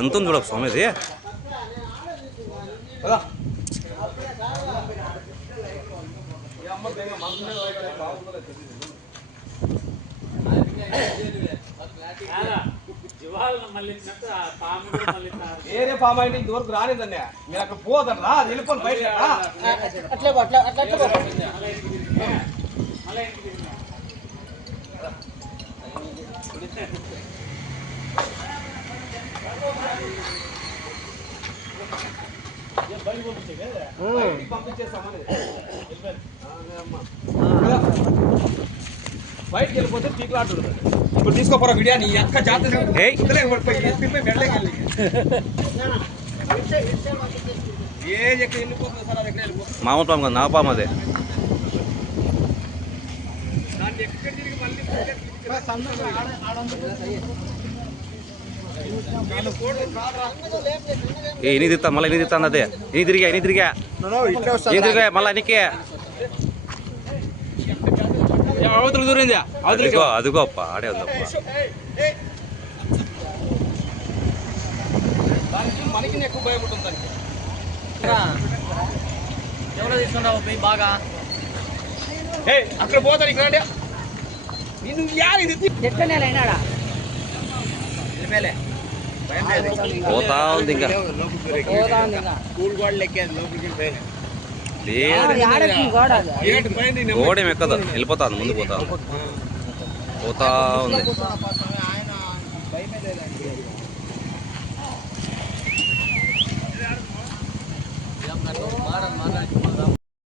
ఎంత ఉంది చూడ స్వామి అది. వేరే పాము అయితే ఇంతవరకు రాలేదండి. మీరు అక్కడ పోదన్నా వెళ్ళిపోయి బయట పంపించేస్తామని బయటకు వెళ్ళిపోతే పీకులాడుతుంది. ఇప్పుడు తీసుకోపోరా వీడియో నీ అక్క జాతర మామూలు పాము కదా, నాగపాము అదే. ఎన్ని తిత్తా మళ్ళీ ఎన్ని తిత్తా అదే. ఎన్ని తిరిగా మళ్ళీ ఎన్నికే అవతల దూరింది. అదిగో అదిగో పాడే ఉందప్ప. మనకి ఎక్కువ భయపడుతుంది దానికి. ఎవరో తీసుకున్నావు బాగా అక్కడ పోతాను ఇక్కడ పోతా ఉంది ఇంకా గోడేం ఎక్కదు, వెళ్ళిపోతాను ముందు పోతా ఉంది.